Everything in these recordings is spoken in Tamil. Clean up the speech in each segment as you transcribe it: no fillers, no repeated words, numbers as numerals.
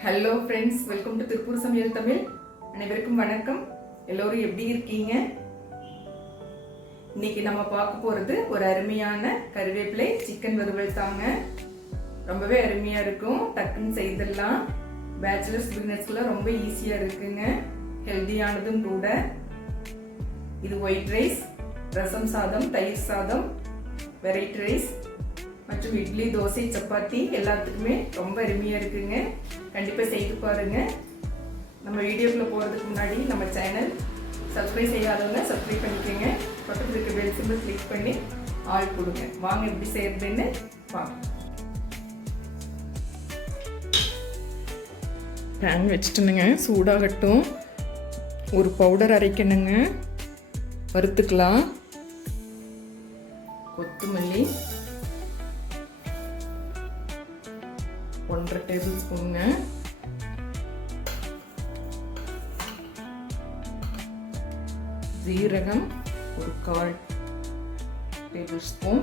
Hello friends, welcome to Tiruppur சமையல் தமிழ். அனைவருக்கும் வணக்கம். எல்லோரும் எப்படி இருக்கீங்க? இன்னைக்கு நம்ம பார்க்க போகிறது ஒரு அருமையான கருவேப்பிலை சிக்கன் வறுவல் தாங்க. ரொம்பவே அருமையாக இருக்கும். டக்குன்னு செய்திடலாம். பேச்சுலர்ஸ் பிகினர்ஸ்க்குலாம் ரொம்ப ஈஸியாக இருக்குங்க. ஹெல்தியானதும் கூட. இது ஒயிட் ரைஸ், ரசம் சாதம், தயிர் சாதம், வெரைட்டி ரைஸ் மற்றும் இட்லி, தோசை, சப்பாத்தி எல்லாத்துக்குமே ரொம்ப அருமையாக இருக்குங்க. கண்டிப்பாக செய்து பாருங்க. நம்ம வீடியோக்குள்ளே போகிறதுக்கு முன்னாடி நம்ம சேனல் சப்ஸ்கிரைப் செய்யாதவங்க சப்ஸ்கிரைப் பண்ணிக்கோங்க. பக்கத்தில் இருக்க பெல் சிம்பிள் கிளிக் பண்ணி ஆல் கொடுங்க. வாங்க எப்படி செய்யறதுன்னு வாங்க. பேன் வச்சுட்டுனுங்க, சூடாகட்டும். ஒரு பவுடர் அரைக்கணுங்க, வறுத்துக்கலாம். கொத்தமல்லி 1.5 டேபிள் ஸ்பூனுங்க, ஜீரகம் ஒரு 1/4 டேபிள் ஸ்பூன்,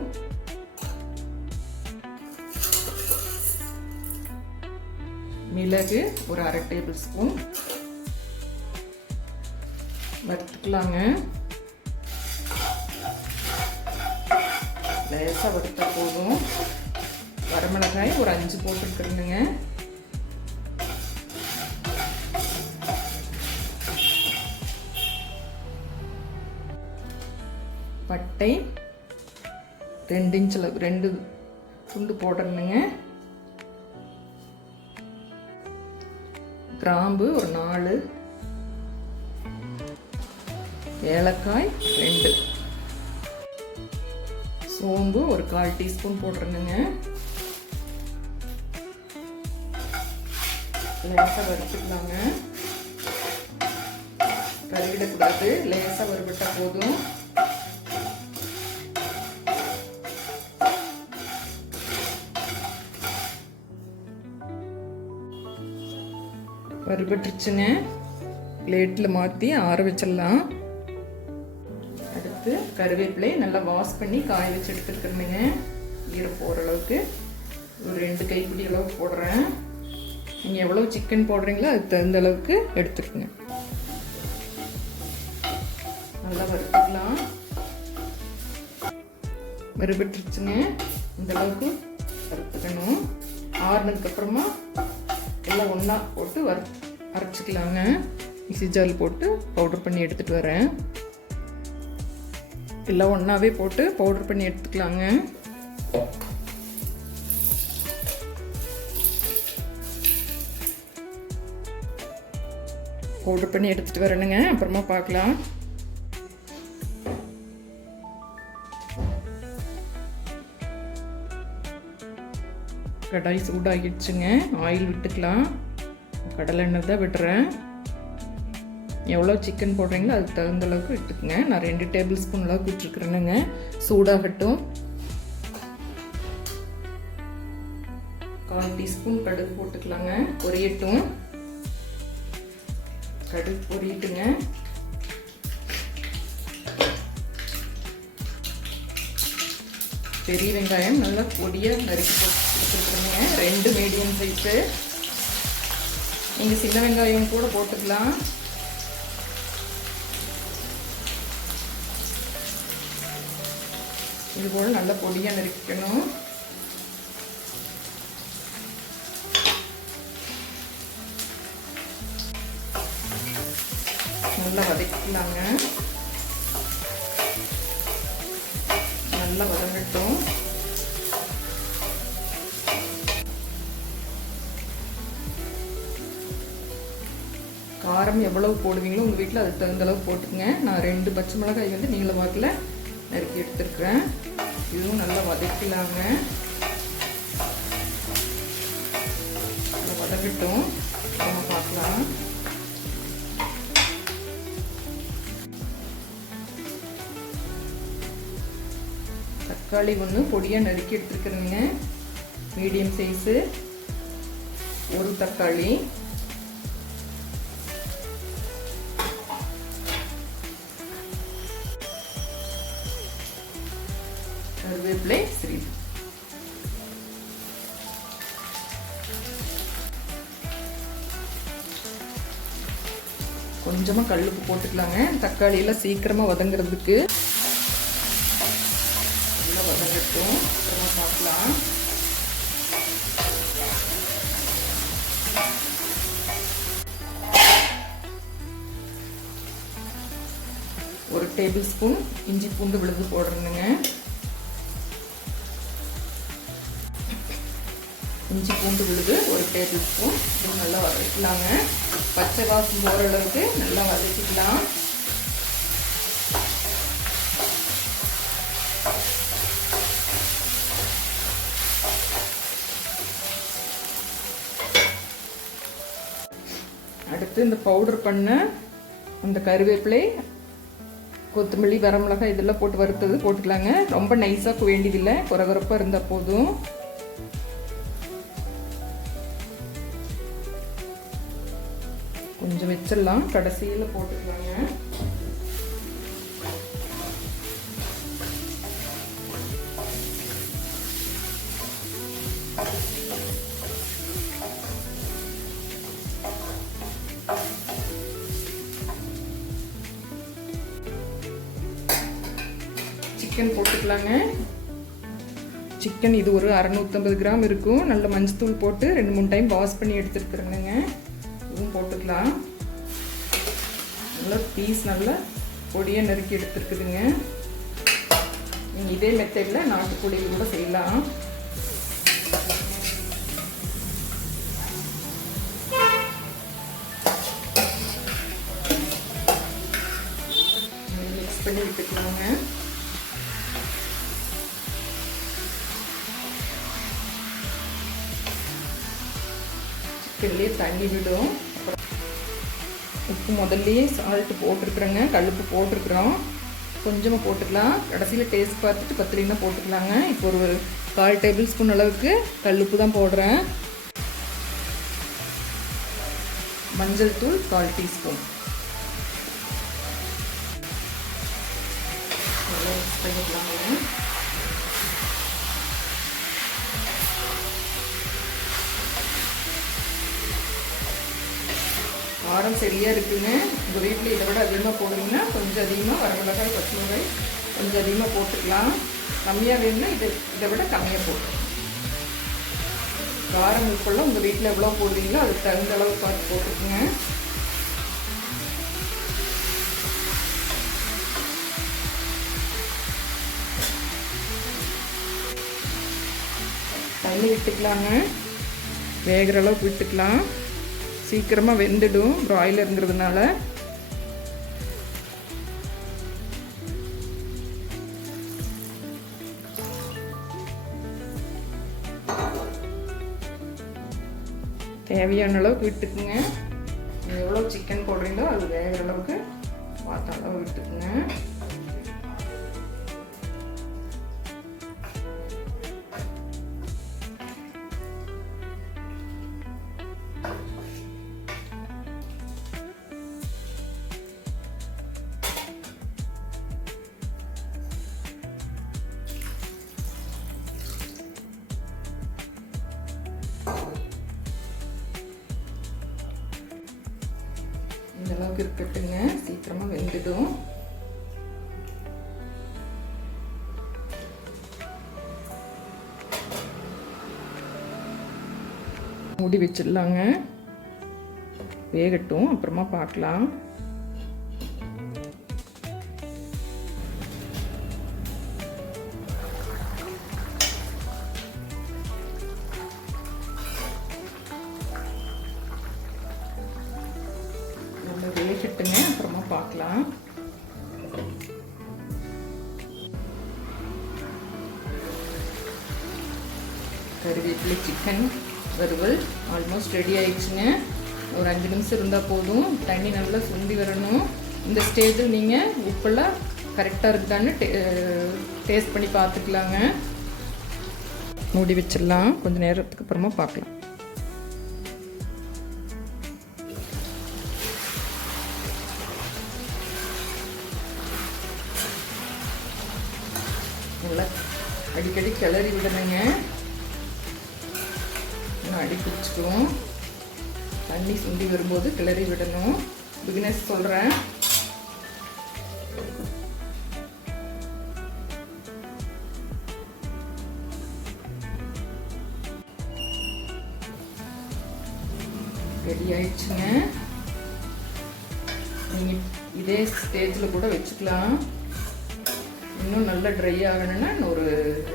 மிளகு ஒரு 1/2 டேபிள் ஸ்பூன் வறுத்துக்கலாங்க. லேசாக வறுத்தா போதும். வரமிளகாய் ஒரு 5 போட்டுருக்குறேங்க. பட்டை 2 இன்ச் அளவு 2 துண்டு போடுறேங்க. கிராம்பு ஒரு 4, ஏலக்காய் 2, சோம்பு ஒரு 1/4 டீஸ்பூன் போடுறேங்க. லேசாக வறுத்துக்கலாங்க. கருகிடக்கூடாது, லேசாக வறுபட்டா போதும். வறுபட்டுருச்சுங்க. பிளேட்டில் மாற்றி ஆற வச்சிடலாம். அடுத்து கருவேப்பிலை நல்லா வாஷ் பண்ணி காய வச்சு எடுத்துருக்குறேங்க. ஈரம் போகிற அளவுக்கு ஒரு 2 கைப்பிடி அளவு போடுறேன். நீங்கள் எவ்வளோ சிக்கன் போடுறீங்களோ அதுக்கு தகுந்த அளவுக்கு எடுத்துக்கோங்க. நல்லா வறுத்துக்கலாம். வறுபட்டுருச்சுங்க. இந்த அளவுக்கு வறுத்துக்கணும். ஆறுனதுக்கப்புறமா எல்லாம் ஒன்றா போட்டு அரைச்சிக்கலாங்க. மிக்ஸி ஜாரில் போட்டு பவுடர் பண்ணி எடுத்துகிட்டு வரேன். எல்லாம் ஒன்றாவே போட்டு பவுடர் பண்ணி எடுத்துக்கலாங்க. பவுடர் பண்ணி எடுத்துகிட்டு வரணுங்க. அப்புறமா பார்க்கலாம். கடாய் சூடாகிடுச்சுங்க. ஆயில் விட்டுக்கலாம். கடலை எண்ணெய் தான் விடுறேன். எவ்வளோ சிக்கன் போடுறீங்களோ அதுக்கு தகுந்த அளவுக்கு விட்டுக்குங்க. நான் 2 டேபிள் ஸ்பூன் அளவுக்கு விட்டுருக்குறேனுங்க. சூடாகட்டும். 1/4 டீஸ்பூன் கடுகு போட்டுக்கலாங்க. பொரியட்டும். கடுகு பொரிட்டுங்க. பெரிய வெங்காயம் நல்லா பொடியாக நறுக்கி போட்டுருக்குறேங்க. 2 மீடியம் சைஸு. நீங்கள் சின்ன வெங்காயம் கூட போட்டுக்கலாம். இது போல் நல்லா பொடியாக நறுக்கணும். நல்லா வதக்கிக்கலாங்க. நல்லா வதங்கட்டும். காரம் எவ்வளவு போடுவீங்களோ உங்கள் வீட்டில் அதுக்கு தகுந்த அளவு போட்டுக்கங்க. நான் 2 பச்சை மிளகாய் வந்து நீல வாக்கில் நறுக்கி எடுத்துருக்குறேன். இதுவும் நல்லா வதக்கலாங்க. வதங்கட்டும். நம்ம பார்க்கலாம். தக்காளி ஒன்று பொடியாக நறுக்கி எடுத்துருக்குறேங்க. மீடியம் சைஸு ஒரு தக்காளி. கருவேப்பிலை சிறிது. கொஞ்சமாக கல்லுப்பு போட்டுக்கலாங்க. தக்காளியெல்லாம் சீக்கிரமாக வதங்குறதுக்கு. நல்லா வதங்கட்டும், அப்புறமா பார்க்கலாம். ஒரு டேபிள் ஸ்பூன் இஞ்சி பூண்டு விழுது போடுறேனுங்க. இஞ்சி பூண்டு விழுது ஒரு டேபிள் ஸ்பூன். இது நல்லா வதக்கிக்கலாங்க. பச்சை வாசம் போகிற அளவுக்கு நல்லா வதக்கிக்கலாம். அடுத்து இந்த பவுடர் பண்ண அந்த கருவேப்பிலை, கொத்தமல்லி, வரமிளகாய் இதெல்லாம் போட்டு வறுத்தது போட்டுக்கலாங்க. ரொம்ப நைஸாக வேண்டியதில்லை, குறகுறப்பாக இருந்தால் போதும். கொஞ்சம் வச்சிடலாம், கடைசியில் போட்டுக்கலாங்க. சிக்கன் போட்டுக்கலாங்க. சிக்கன் இது ஒரு 650 கிராம் இருக்கும். நல்ல மஞ்சத்தூள் போட்டு 2-3 டைம் வாஷ் பண்ணி எடுத்துருக்குறேங்க. இதுவும் போட்டுக்கலாம். நல்லா பீஸ் நல்லா பொடியாக நறுக்கி எடுத்துருக்குதுங்க. நீங்கள் இதே மெத்தடில் நாட்டுக்கோழியில் கூட செய்யலாம். மிக்ஸ் பண்ணி விட்டுக்கலாங்க. சிக்கன்லேயே தண்ணி விடும். உப்பு முதல்லையே சால்ட்டு போட்டிருக்குறேங்க, கல்லுப்பு போட்டிருக்குறோம். கொஞ்சமாக போட்டுக்கலாம். கடைசியில் டேஸ்ட் பார்த்துட்டு பத்திரினா போட்டுக்கலாங்க. இப்போ ஒரு 1/4 டேபிள் ஸ்பூன் அளவுக்கு கல்லுப்பு தான் போடுறேன். மஞ்சள் தூள் 1/4 டீஸ்பூன். நல்லா மிக்ஸ் பண்ணிக்கலாங்க. காரம் சரியாக இருக்குங்க. உங்கள் வீட்டில் இதை விட அதிகமாக போடுங்கன்னா கொஞ்சம் அதிகமாக வரமிளகாய், பச்சை மிளகாய் கொஞ்சம் அதிகமாக போட்டுக்கலாம். கம்மியாக வேணும்னா இதை விட கம்மியாக போட்டுக்கலாம். காரம் உப்பெல்லாம் உங்கள் வீட்டில் எவ்வளோ போடுவீங்களோ அதுக்கு தகுந்த அளவு பார்த்து போட்டுக்குங்க. தண்ணி விட்டுக்கலாங்க. வேகிற அளவுக்கு விட்டுக்கலாம். சீக்கிரமாக வெந்துடும் பிராய்லருங்கிறதுனால. தேவையான அளவுக்கு விட்டுக்குங்க. எவ்வளோ சிக்கன் போடுறீங்களோ அது வேகிற அளவுக்கு பார்த்த அளவு விட்டுக்குங்க. இந்த அளவுக்கு இருக்கட்டுங்க, சீக்கிரமா வெந்துடும். மூடி வச்சிடலாங்க. வேகட்டும், அப்புறமா பார்க்கலாம். வேகட்டுங்க, அப்புறமா பார்க்கலாம். கருவேப்பிலை சிக்கன் வறுவல் ஆல்மோஸ்ட் ரெடி ஆயிடுச்சுங்க. ஒரு 5 நிமிஷம் இருந்தால் போதும். தண்ணி நல்லா சுண்டி வரணும். இந்த ஸ்டேஜில் நீங்கள் உப்பெல்லாம் கரெக்டாக இருக்குதான்னு டேஸ்ட் பண்ணி பார்த்துக்கலாங்க. மூடி வச்சிடலாம். கொஞ்சம் நேரத்துக்கு அப்புறமா பார்க்கலாம். நல்லா அடிக்கடி கிளறி விடணுங்க. அடி பிடிச்சிக்குவோம். தண்ணி சுண்டி வரும்போது கிளறி விடணும். பிகினர்ஸ் சொல்கிறேன். ரெடி ஆயிடுச்சுங்க. நீங்கள் இதே ஸ்டேஜில் கூட வச்சுக்கலாம். இன்னும் நல்லா ட்ரை ஆகணும்னா ஒரு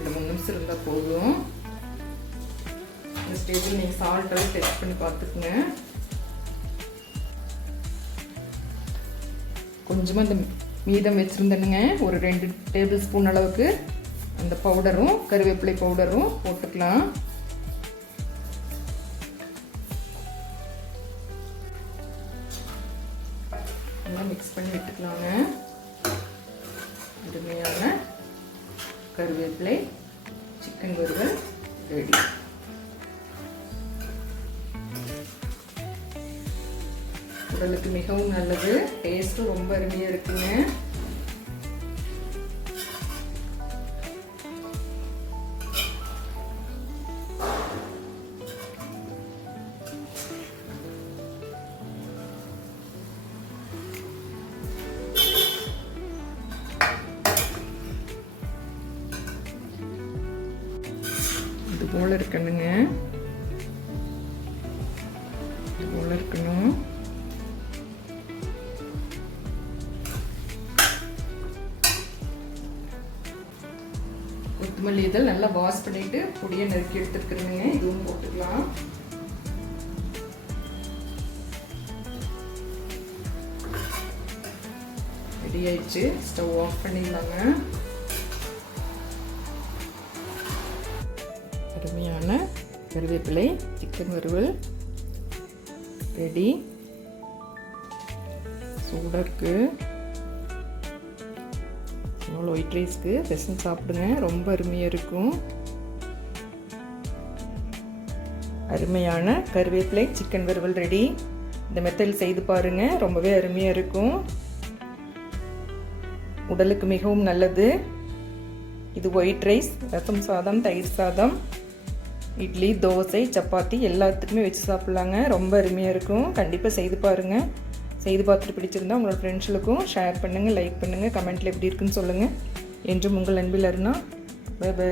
2-3 நிமிஷம் இருந்தால் போதும். இந்த ஸ்டேஜில் நீங்கள் சால்ட்டெல்லாம் டெஸ்ட் பண்ணி பார்த்துக்குங்க. கொஞ்சமாக இந்த மீதம் வச்சுருந்தேனுங்க, ஒரு 2 டேபிள் ஸ்பூன் அளவுக்கு அந்த பவுடரும் கருவேப்பிலை பவுடரும் போட்டுக்கலாம். நல்லா மிக்ஸ் பண்ணி விட்டுக்கலாங்க. அருமையான கருவேப்பிலை சிக்கன் வறுவல் ரெடி. உடலுக்கு மிகவும் நல்லது, டேஸ்ட்டும் ரொம்ப அருமையாக இருக்குங்க. இது போல இருக்கணுங்க, இது போல இருக்கணும். கொத்தமல்லி இதழ் நல்லா வாஷ் பண்ணிட்டு பொடியை நறுக்கி எடுத்துருக்குறேங்க, இதுவும் போட்டுக்கலாம். ரெடி ஆயிடுச்சு. ஸ்டவ் ஆஃப் பண்ணிடலாங்க. அருமையான கருவேப்பிலை சிக்கன் வறுவல் ரெடி. சூடாக இருக்கு. ஒயிட் ரைஸ்க்கு பெசன் சாப்பிடுங்க, ரொம்ப அருமையாக இருக்கும். அருமையான கருவேப்பிலை சிக்கன் வறுவல் ரெடி. இந்த மெத்தடில் செய்து பாருங்க, ரொம்பவே அருமையாக இருக்கும். உடலுக்கு மிகவும் நல்லது. இது ஒயிட் ரைஸ், ரசம் சாதம், தயிர் சாதம், இட்லி, தோசை, சப்பாத்தி எல்லாத்துக்குமே வச்சு சாப்பிட்லாங்க. ரொம்ப அருமையாக இருக்கும். கண்டிப்பாக செய்து பாருங்கள். செய்து பார்த்துட்டு பிடிச்சிருந்தா உங்களோட ஃப்ரெண்ட்ஸுகளுக்கும் ஷேர் பண்ணுங்கள், லைக் பண்ணுங்கள், கமெண்ட்டில் எப்படி இருக்குன்னு சொல்லுங்கள். என்றும் உங்கள் அன்பில் அருணா. By by.